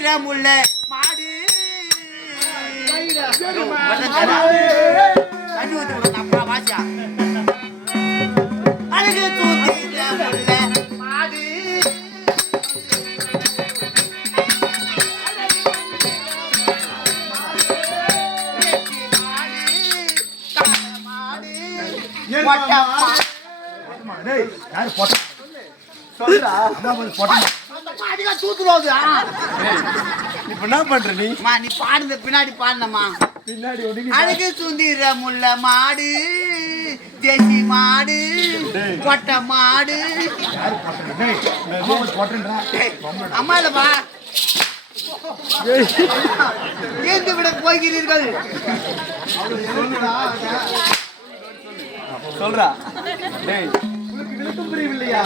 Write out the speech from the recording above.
முள்ள மாடு. அப்புறம் வாசியா அழகு தூத்திர முள்ள மாடு. பேச்சி மாடு, காளை மாடு, மொட்டை மாடு. டேய் யாரு போட்ட. சொல்றா அதான் போய் தூத்துருவாது ஆ. இப்ப என்ன பண்ற நீ? நீ பாடுன பின்னாடி பாடுனம்மா. பின்னாடி அழகு சுந்திர முள்ள மாடு தேசி மாடு கொட்டை மாடு. அம்மா இல்லப்பா தீர்த்து விட போகிறீர்கள். சொல்றா டேய் உனக்கு விளக்கம் புரியவில்லையா?